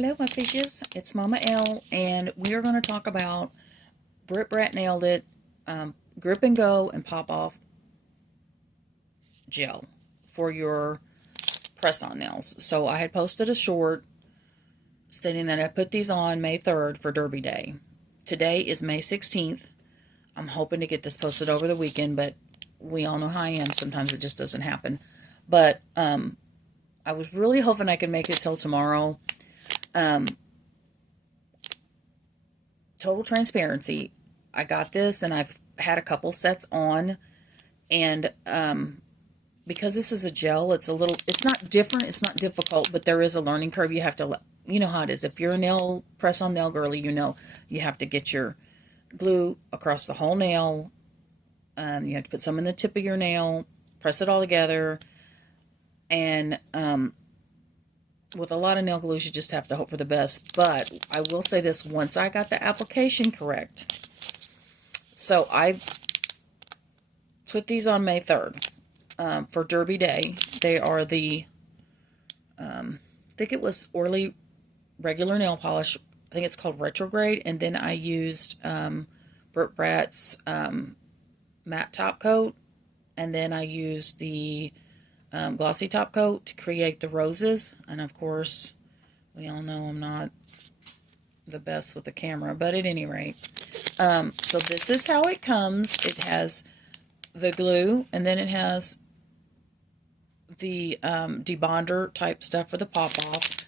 Hello, my piggies. It's Mama L, and we are going to talk about Brit Brat Nailed It, Grip and Go and Pop Off Gel for your press-on nails. So I had posted a short stating that I put these on May 3rd for Derby Day. Today is May 16th. I'm hoping to get this posted over the weekend, but we all know how I am. Sometimes it just doesn't happen. But I was really hoping I could make it till tomorrow. Total transparency, I got this and I've had a couple sets on, and because this is a gel, it's not different, it's not difficult, but there is a learning curve. You have to, you know how it is. If you're a nail press-on nail girly, you know you have to get your glue across the whole nail. You have to put some in the tip of your nail, press it all together, and with a lot of nail glues, you just have to hope for the best. But I will say this, once I got the application correct, so I put these on May 3rd for Derby Day. They are the, I think it was Orly regular nail polish. I think it's called Retrograde. And then I used Brit Brat's matte top coat. And then I used the glossy top coat to create the roses. And of course, we all know I'm not the best with the camera, but at any rate, so this is how it comes. It has the glue, and then it has the debonder type stuff for the pop off.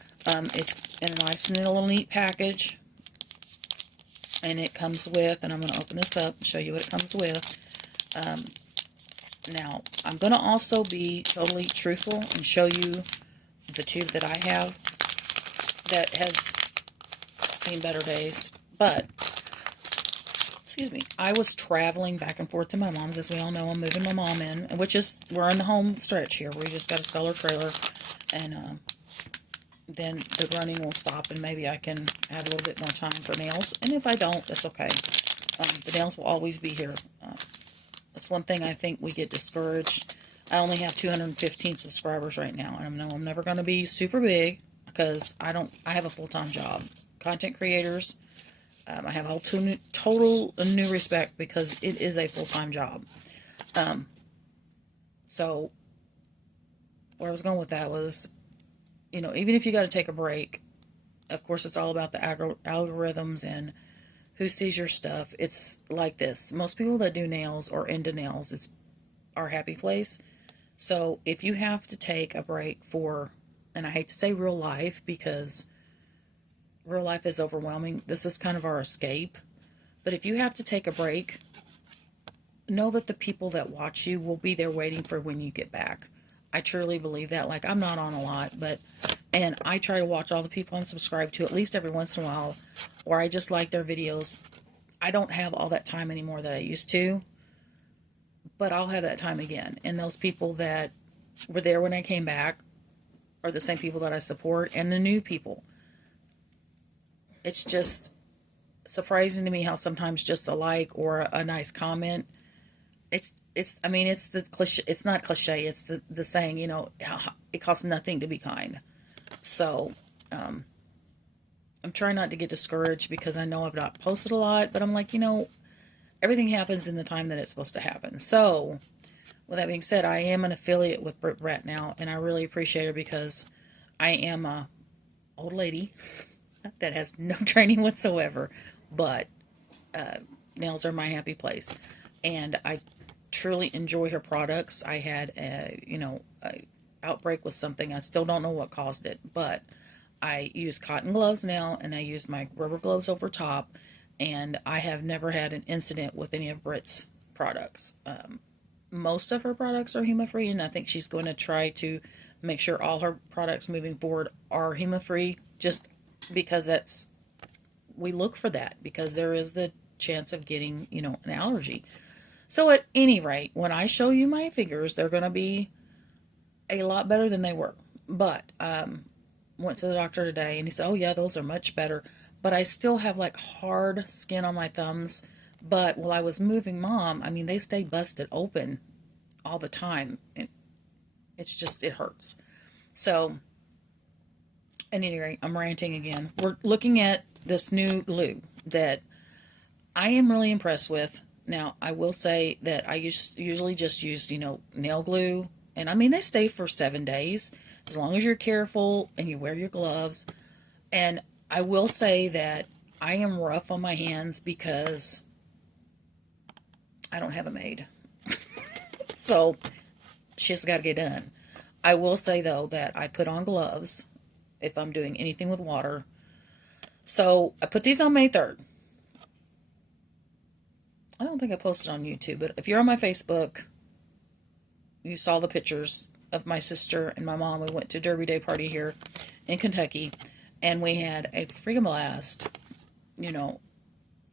It's in a nice and a little neat package, and it comes with, and I'm going to open this up and show you what it comes with. Now, I'm going to also be totally truthful and show you the tube that I have that has seen better days. But, excuse me, I was traveling back and forth to my mom's. As we all know, I'm moving my mom in, which is, we're in the home stretch here. We just got to sell our trailer, and then the running will stop, and maybe I can add a little bit more time for nails. And if I don't, that's okay. The nails will always be here. That's one thing I think we get discouraged. I only have 215 subscribers right now, and I know I'm never going to be super big because I have a full-time job. Content creators, I have a whole total new respect because it is a full-time job. So where I was going with that was, you know, even if you got to take a break, of course it's all about the algorithms and who sees your stuff. It's like this. Most people that do nails or into nails, it's our happy place. So if you have to take a break for, and I hate to say real life because real life is overwhelming, this is kind of our escape. But if you have to take a break, know that the people that watch you will be there waiting for when you get back. I truly believe that. Like, I'm not on a lot, and I try to watch all the people I'm subscribed to at least every once in a while, or I just like their videos. I don't have all that time anymore that I used to, but I'll have that time again. And those people that were there when I came back are the same people that I support, and the new people. It's just surprising to me how sometimes just a like or a nice comment, I mean, it's the cliche, it's not cliche, it's the saying, you know, it costs nothing to be kind. So, I'm trying not to get discouraged because I know I've not posted a lot, but I'm like, you know, everything happens in the time that it's supposed to happen. So, with that being said, I am an affiliate with Brit Brat now, and I really appreciate it because I am a old lady that has no training whatsoever, but nails are my happy place, and I truly enjoy her products. I had a outbreak with something. I still don't know what caused it, but I use cotton gloves now, and I use my rubber gloves over top, and I have never had an incident with any of Brit's products. Most of her products are HEMA-free, and I think she's going to try to make sure all her products moving forward are HEMA-free, just because we look for that, because there is the chance of getting, you know, an allergy. So at any rate, when I show you my figures, they're going to be a lot better than they were. But went to the doctor today, and he said, oh yeah, those are much better. But I still have like hard skin on my thumbs. But while I was moving Mom, I mean, they stay busted open all the time. It's just, it hurts. So At any rate, I'm ranting again. We're looking at this new glue that I am really impressed with. Now, I will say that I usually just used, nail glue. And I mean, they stay for 7 days as long as you're careful and you wear your gloves. And I will say that I am rough on my hands because I don't have a maid. So, shit's got to get done. I will say, though, that I put on gloves if I'm doing anything with water. So, I put these on May 3rd. I don't think I posted on YouTube, but if you're on my Facebook, you saw the pictures of my sister and my mom. We went to Derby Day party here in Kentucky, and we had a freaking blast.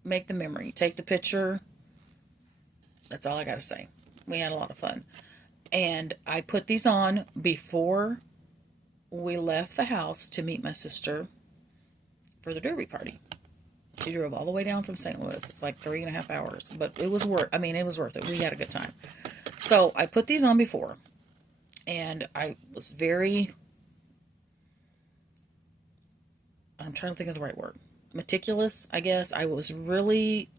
Make the memory. Take the picture. That's all I got to say. We had a lot of fun. And I put these on before we left the house to meet my sister for the Derby party. She drove all the way down from St. Louis. It's like 3.5 hours, but it was worth it. We had a good time. So I put these on before, and I was I'm trying to think of the right word. Meticulous, I guess. I was really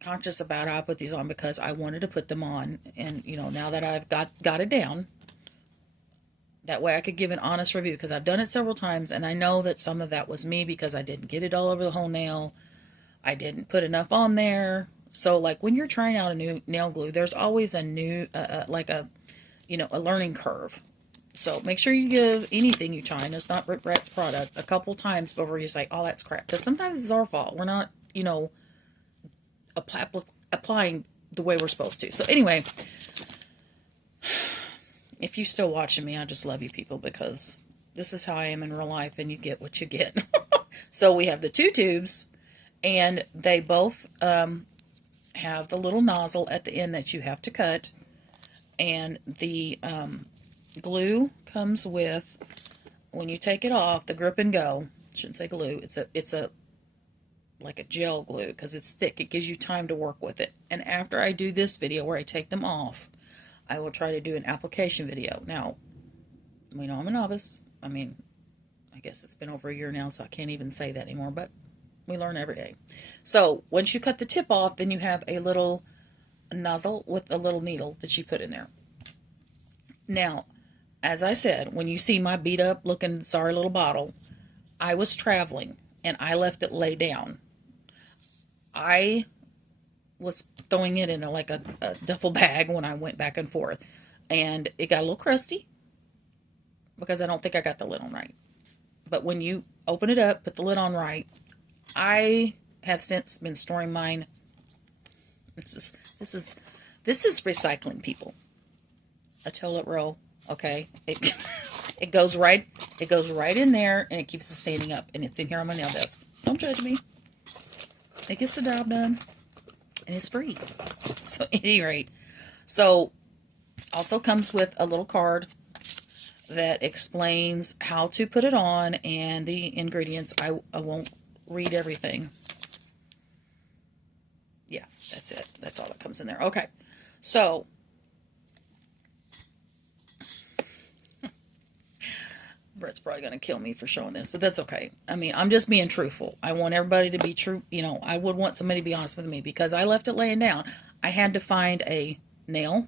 conscious about how I put these on because I wanted to put them on. And, now that I've got it down, that way I could give an honest review because I've done it several times, and I know that some of that was me because I didn't get it all over the whole nail. I didn't put enough on there. So, like, when you're trying out a new nail glue, there's always a new, a learning curve. So, make sure you give anything you try, and it's not Rip Rat's product, a couple times before you say, oh, that's crap. Because sometimes it's our fault. We're not, applying the way we're supposed to. So, anyway, if you're still watching me, I just love you people because this is how I am in real life, and you get what you get. So, we have the 2 tubes, and they both have the little nozzle at the end that you have to cut, and the glue comes with, when you take it off, the grip and go. Shouldn't say glue. It's a like a gel glue because it's thick. It gives you time to work with it. And after I do this video where I take them off, I will try to do an application video. Now, we know I'm a novice. I mean, I guess it's been over a year now, so I can't even say that anymore, but we learn every day. So, once you cut the tip off, then you have a little nozzle with a little needle that you put in there. Now, as I said, when you see my beat up looking sorry little bottle, I was traveling and I left it lay down. I was throwing it in a duffel bag when I went back and forth, and it got a little crusty because I don't think I got the lid on right. But when you open it up, put the lid on right, I have since been storing mine. This is recycling, people. A toilet roll, okay? It goes right in there, and it keeps it standing up, and it's in here on my nail desk. Don't judge me. It gets the job done, and it's free. So, at any rate, also comes with a little card that explains how to put it on and the ingredients. I won't read everything. Yeah, that's it. That's all that comes in there. Okay, so Brett's probably going to kill me for showing this, but that's okay. I mean, I'm just being truthful. I want everybody to be true. I would want somebody to be honest with me because I left it laying down. I had to find a nail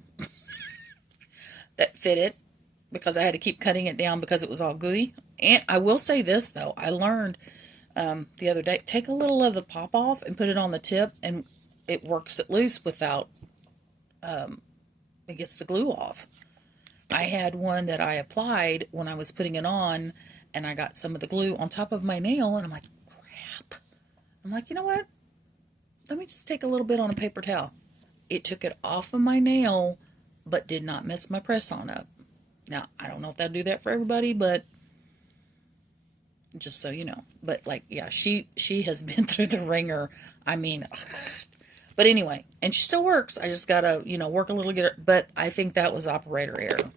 that fit it because I had to keep cutting it down because it was all gooey. And I will say this, though. I learned the other day, take a little of the pop off and put it on the tip, and it works it loose without, it gets the glue off. I had one that I applied when I was putting it on, and I got some of the glue on top of my nail, and I'm like, crap. I'm like, you know what? Let me just take a little bit on a paper towel. It took it off of my nail, but did not mess my press-on up. Now, I don't know if that'll do that for everybody, but just so you know. But, yeah, she has been through the ringer. I mean, but anyway, and she still works. I just gotta, work a little, get her, but I think that was operator error.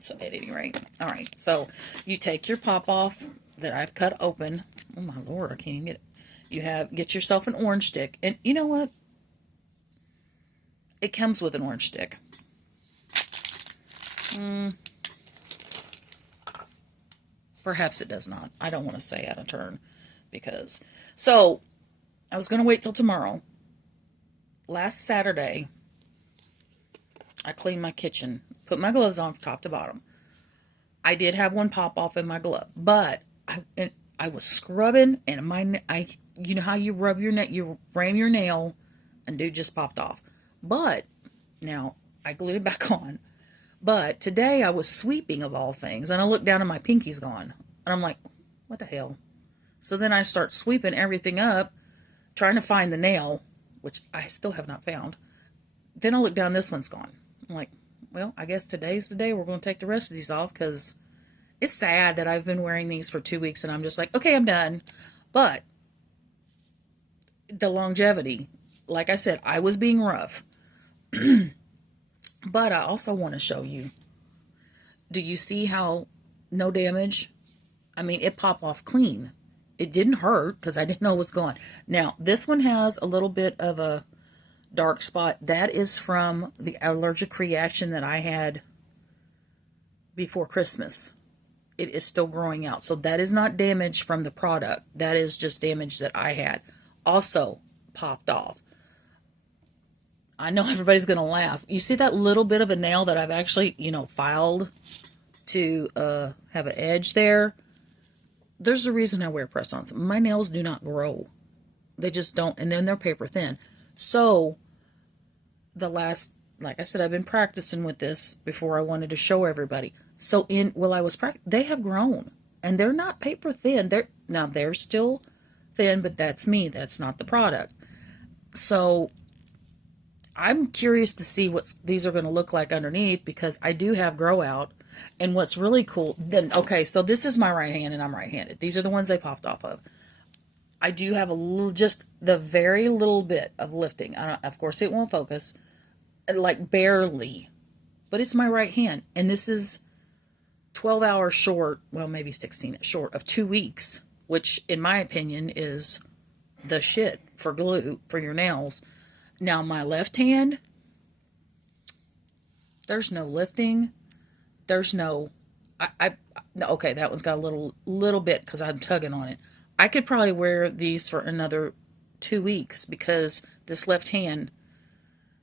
So, at any rate, all right. So, you take your pop off that I've cut open. Oh my Lord, I can't even get it. Get yourself an orange stick, and you know what? It comes with an orange stick. Perhaps it does not. I don't want to say out of turn because. So, I was going to wait till tomorrow. Last Saturday, I cleaned my kitchen, put my gloves on from top to bottom. I did have one pop off in my glove, but I was scrubbing, and you know how you rub your nail, you ram your nail, and dude just popped off. But now I glued it back on. But today I was sweeping of all things, and I looked down and my pinky's gone, and I'm like, what the hell? So then I start sweeping everything up, trying to find the nail, which I still have not found. Then I look down, this one's gone. I'm like, well, I guess today's the day we're going to take the rest of these off, because it's sad that I've been wearing these for 2 weeks and I'm just like, okay, I'm done. But the longevity, like I said, I was being rough. But I also want to show you. Do you see how no damage? I mean, it popped off clean. It didn't hurt because I didn't know it was gone. Now, this one has a little bit of a dark spot. That is from the allergic reaction that I had before Christmas. It is still growing out. So that is not damage from the product. That is just damage that I had. Also popped off. I know everybody's going to laugh. You see that little bit of a nail that I've actually, filed to have an edge there? There's a reason I wear press-ons. My nails do not grow. They just don't. And then they're paper thin. So, like I said, I've been practicing with this before I wanted to show everybody. So, they have grown. And they're not paper thin. They're still thin, but that's me. That's not the product. So, I'm curious to see what these are going to look like underneath, because I do have grow out. And what's really cool, okay, so this is my right hand and I'm right-handed. These are the ones they popped off of. I do have just the very little bit of lifting. Of course, it won't focus, like barely, but it's my right hand. And this is 12 hours short, well, maybe 16 short of 2 weeks, which in my opinion is the shit for glue for your nails. Now, my left hand, there's no lifting. There's no, okay, that one's got a little bit because I'm tugging on it. I could probably wear these for another 2 weeks, because this left hand,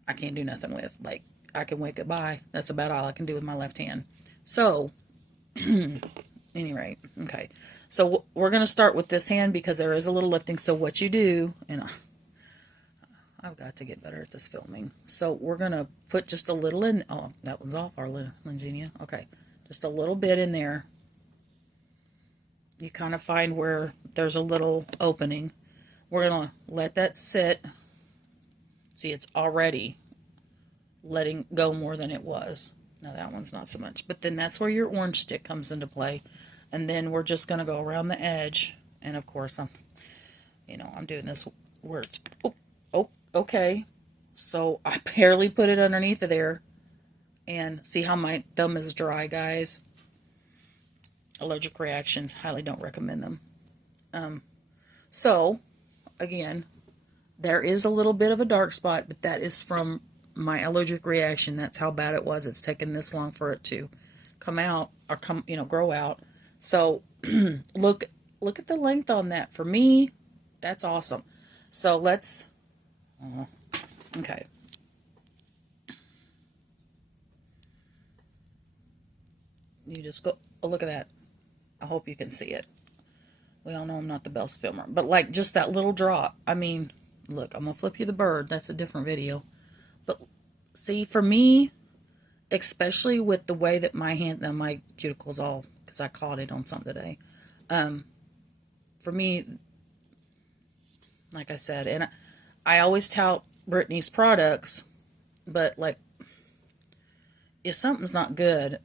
I can't do nothing with. Like, I can wave goodbye. That's about all I can do with my left hand. So, any rate, okay. So we're going to start with this hand because there is a little lifting. So what you do, and I've got to get better at this filming. So we're going to put just a little in. Oh, that was off, our Lingenia. Okay. Just a little bit in there. You kind of find where there's a little opening. We're going to let that sit. See, it's already letting go more than it was. Now that one's not so much. But then that's where your orange stick comes into play. And then we're just going to go around the edge. And of course, I'm doing this where it's... Okay, so I barely put it underneath of there, and see how my thumb is dry, guys. Allergic reactions, highly don't recommend them. So, again, there is a little bit of a dark spot, but that is from my allergic reaction. That's how bad it was. It's taken this long for it to come out, or grow out. So, look at the length on that. For me, that's awesome. So, let's... okay. You just go, look at that. I hope you can see it. We all know I'm not the best filmer, but like just that little drop. I mean, look, I'm going to flip you the bird. That's a different video. But see, for me, especially with the way that my cuticles all, because I caught it on something today. For me, like I said, and I always tout Brittany's products, but like, if something's not good,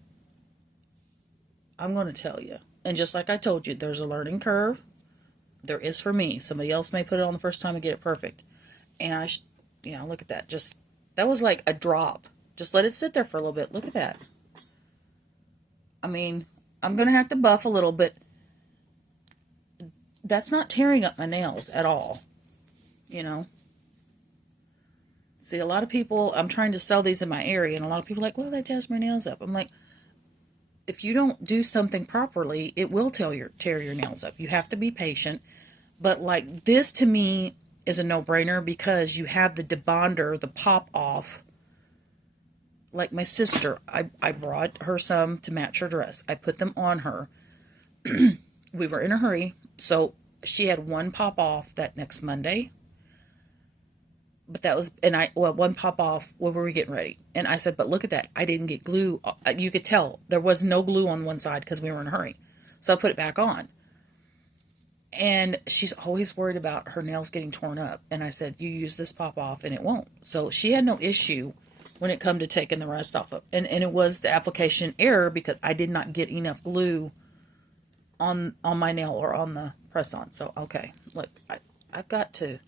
I'm going to tell you. And just like I told you, there's a learning curve. There is for me. Somebody else may put it on the first time and get it perfect. And look at that. That was like a drop. Just let it sit there for a little bit. Look at that. I mean, I'm going to have to buff a little, but that's not tearing up my nails at all. See, a lot of people, I'm trying to sell these in my area, and a lot of people are like, well, that tears my nails up. I'm like, if you don't do something properly, it will tear your nails up. You have to be patient. But like this to me is a no-brainer because you have the debonder, the pop off. Like my sister, I brought her some to match her dress. I put them on her. We were in a hurry, so she had one pop off that next Monday. But that was, and one pop off when we were getting ready. And I said, but look at that. I didn't get glue. You could tell there was no glue on one side because we were in a hurry. So I put it back on. And she's always worried about her nails getting torn up. And I said, you use this pop off and it won't. So she had no issue when it come to taking the rest off of. And it was the application error because I did not get enough glue on my nail or on the press on. So, okay, look, I've got to,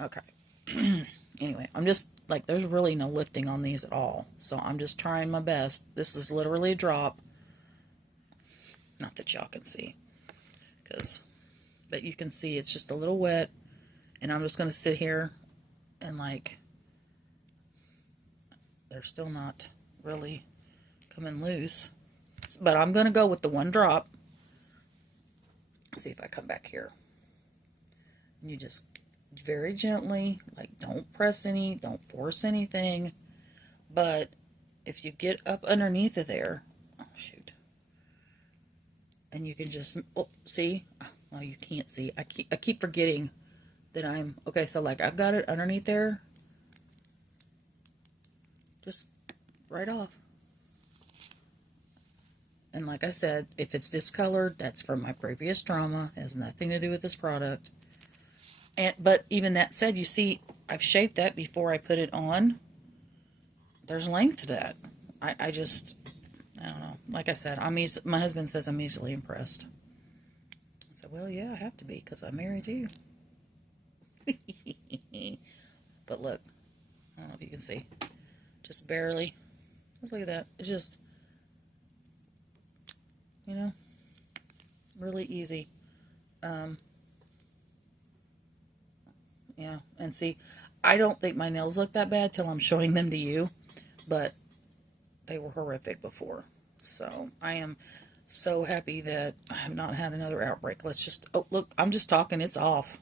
okay. Anyway, I'm just, like, there's really no lifting on these at all. So I'm just trying my best. This is literally a drop. Not that y'all can see. But you can see it's just a little wet. And I'm just going to sit here and, like, they're still not really coming loose. But I'm going to go with the one drop. Let's see if I come back here. And you just very gently, like, don't press any, don't force anything. But if you get up underneath of there, oh shoot, and you can just, oh, see, well, you can't see. I keep forgetting that I'm okay. So like I've got it underneath there, just right off. And like I said, if it's discolored, that's from my previous trauma. It has nothing to do with this product. But even that said, you see, I've shaped that before I put it on. There's length to that. I just, I don't know. Like I said, my husband says I'm easily impressed. I said, well, yeah, I have to be because I'm married to you. But look, I don't know if you can see. Just barely. Just look at that. It's just, you know, really easy. Yeah, and see, I don't think my nails look that bad till I'm showing them to you, but they were horrific before. So I am so happy that I have not had another outbreak. Let's just, oh, look, I'm just talking, it's off.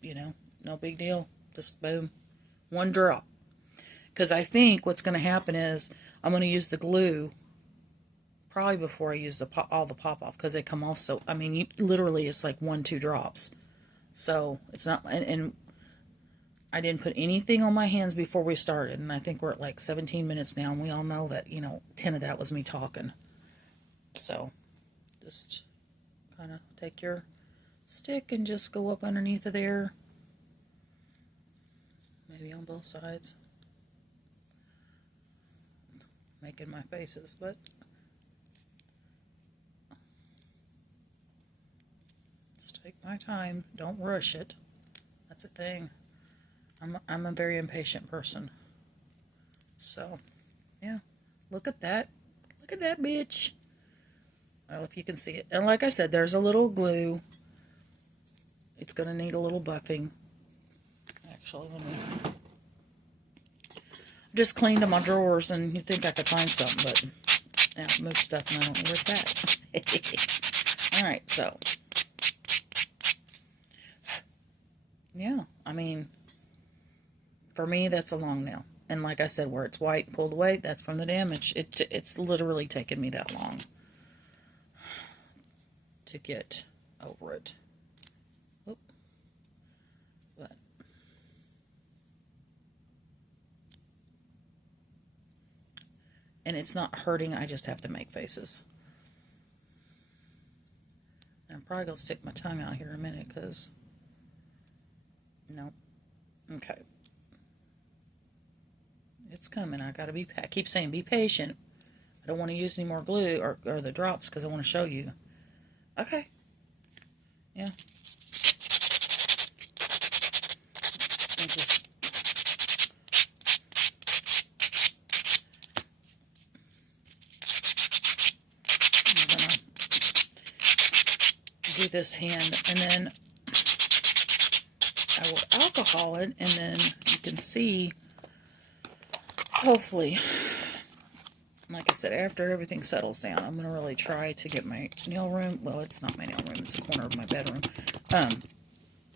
You know, no big deal. Just boom, one drop. Because I think what's going to happen is I'm going to use the glue probably before I use all the pop off because they come off so, I mean, literally it's like 1-2 drops. So it's not, and I didn't put anything on my hands before we started, and I think we're at like 17 minutes now, and we all know that, you know, 10 of that was me talking. So just kind of take your stick and just go up underneath of there, maybe on both sides. Making my faces, but take my time. Don't rush it. That's a thing. I'm a very impatient person. So, yeah. Look at that. Look at that bitch. Well, if you can see it. And like I said, there's a little glue. It's going to need a little buffing. Actually, let me... just cleaned up my drawers, and you think I could find something, but yeah, I moved stuff and I don't know where it's at. Alright, so... yeah, I mean, for me, that's a long nail. And like I said, where it's white pulled away, that's from the damage. It's literally taken me that long to get over it. Oop. But and it's not hurting, I just have to make faces. And I'm probably going to stick my tongue out here in a minute because... no. Okay. It's coming. I gotta be, I keep saying be patient. I don't want to use any more glue or the drops because I want to show you. Okay. Yeah. I'm gonna do this hand and then I will alcohol it, and then you can see, hopefully, like I said, after everything settles down, I'm going to really try to get my nail room, well, it's not my nail room, it's a corner of my bedroom,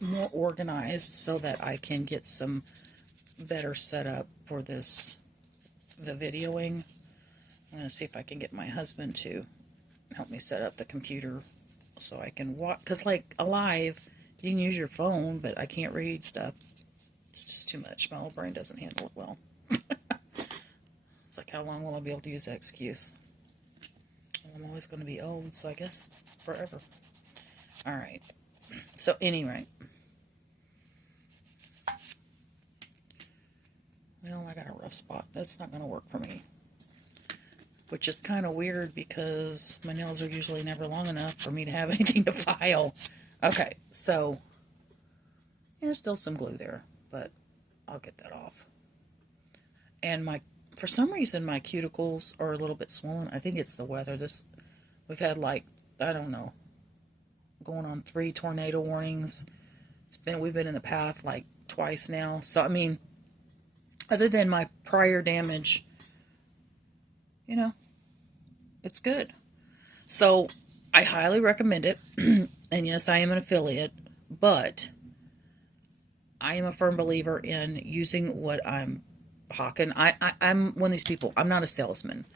more organized so that I can get some better setup for the videoing. I'm going to see if I can get my husband to help me set up the computer so I can watch, because like Alive, you can use your phone, but I can't read stuff. It's just too much. My old brain doesn't handle it well. It's like, how long will I be able to use that excuse? Well, I'm always going to be old, so I guess forever. Alright. So, anyway. Well, I got a rough spot. That's not going to work for me. Which is kind of weird because my nails are usually never long enough for me to have anything to file. Okay, so there's still some glue there, but I'll get that off. And for some reason, my cuticles are a little bit swollen. I think it's the weather. We've had like, I don't know, going on 3 tornado warnings. We've been in the path like twice now. So, I mean, other than my prior damage, you know, it's good. So, I highly recommend it. And yes, I am an affiliate, but I am a firm believer in using what I'm hawking. I'm one of these people. I'm not a salesman.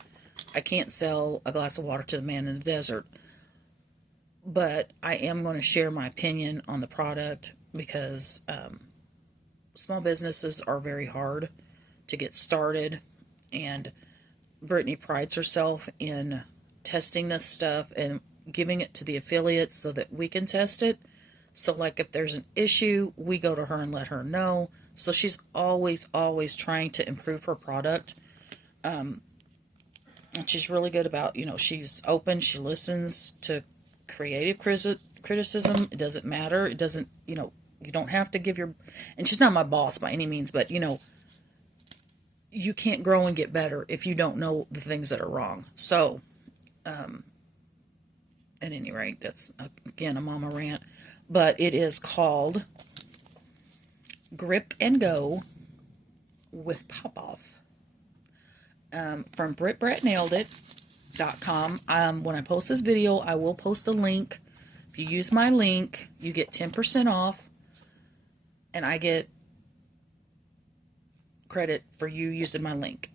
I can't sell a glass of water to the man in the desert. But I am going to share my opinion on the product because small businesses are very hard to get started. And Brittany prides herself in testing this stuff and giving it to the affiliates so that we can test it. So like if there's an issue, we go to her and let her know. So she's always trying to improve her product. And she's really good about, she's open, she listens to creative criticism. It doesn't matter. It doesn't, you don't have to give and she's not my boss by any means, but you can't grow and get better if you don't know the things that are wrong. So, at any rate, that's, again, a mama rant. But it is called Grip and Go with Pop-Off. From BrittBrettNailedIt.com. When I post this video, I will post a link. If you use my link, you get 10% off. And I get credit for you using my link.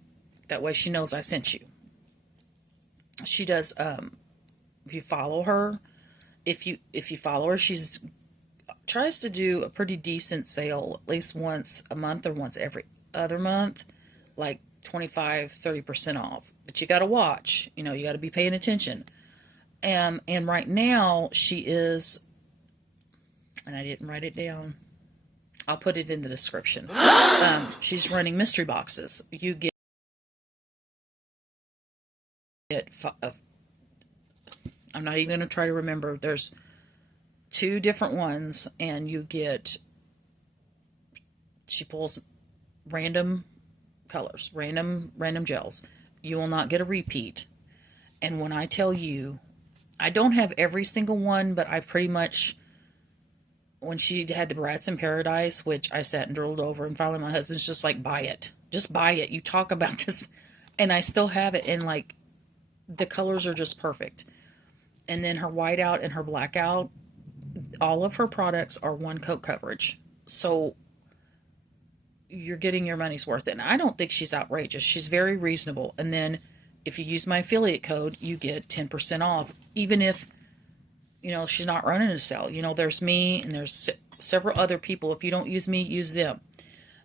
That way she knows I sent you. She does, if you follow her, if you follow her, she's tries to do a pretty decent sale at least once a month or once every other month, like 25-30% off. But you got to watch, you got to be paying attention. And right now she is, and I didn't write it down, I'll put it in the description. She's running mystery boxes. You get I'm not even going to try to remember. There's 2 different ones, and you get, she pulls random colors, random gels. You will not get a repeat. And when I tell you, I don't have every single one, but I pretty much, when she had the Brats in Paradise, which I sat and drooled over, and finally my husband's just like, buy it. Just buy it. You talk about this. And I still have it, and like, the colors are just perfect. And then her whiteout and her blackout, all of her products are 1 coat coverage. So you're getting your money's worth. And I don't think she's outrageous. She's very reasonable. And then if you use my affiliate code, you get 10% off. Even if, she's not running a sale. There's me and there's several other people. If you don't use me, use them.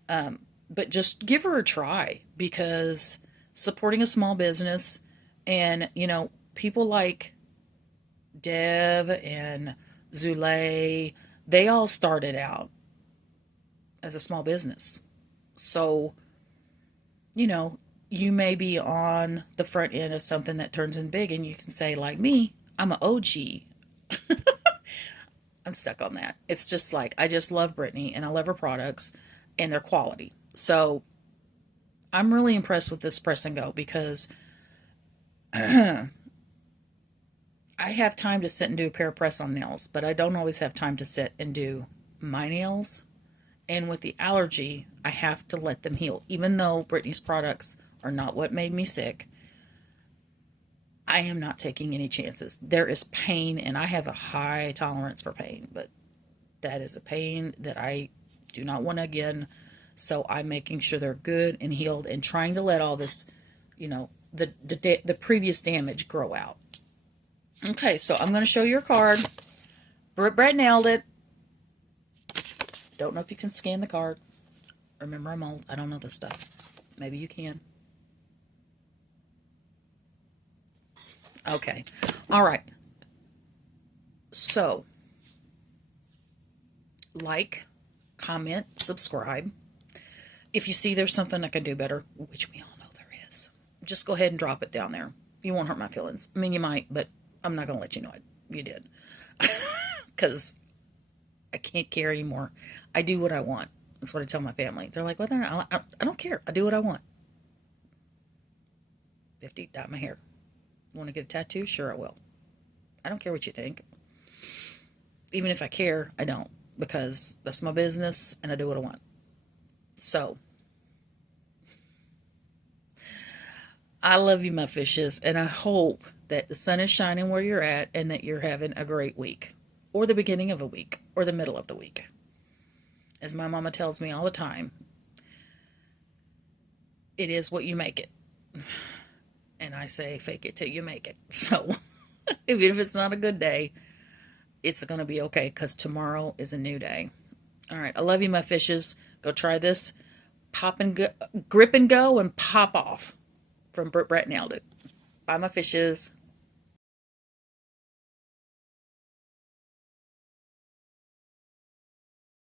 But just give her a try, because supporting a small business, and, people like Dev and Zule, they all started out as a small business. So, you may be on the front end of something that turns in big, and you can say, like me, I'm an OG. I'm stuck on that. It's just like, I just love Brittany, and I love her products, and their quality. So, I'm really impressed with this Press and Go, because I have time to sit and do a pair of press-on nails, but I don't always have time to sit and do my nails. And with the allergy, I have to let them heal. Even though Brittany's products are not what made me sick, I am not taking any chances. There is pain, and I have a high tolerance for pain, but that is a pain that I do not want again. So I'm making sure they're good and healed and trying to let all this, the previous damage grow out. Okay, so I'm going to show you a card. Brett nailed it. Don't know if you can scan the card. Remember, I'm old. I don't know this stuff. Maybe you can. Okay. All right. So, like, comment, subscribe. If you see there's something I can do better, which we all know there is, just go ahead and drop it down there. You won't hurt my feelings. I mean, you might, but I'm not going to let you know you did. Because I can't care anymore. I do what I want. That's what I tell my family. They're like, whether I don't care. I do what I want. 50, dye my hair. Want to get a tattoo? Sure, I will. I don't care what you think. Even if I care, I don't. Because that's my business and I do what I want. So, I love you, my fishes. And I hope that the sun is shining where you're at and that you're having a great week. Or the beginning of a week. Or the middle of the week. As my mama tells me all the time, it is what you make it. And I say, fake it till you make it. So, even if it's not a good day, it's going to be okay because tomorrow is a new day. All right. I love you, my fishes. Go try this. Pop and go, grip and go and pop off. From Brett Nailed It. Bye, my fishes.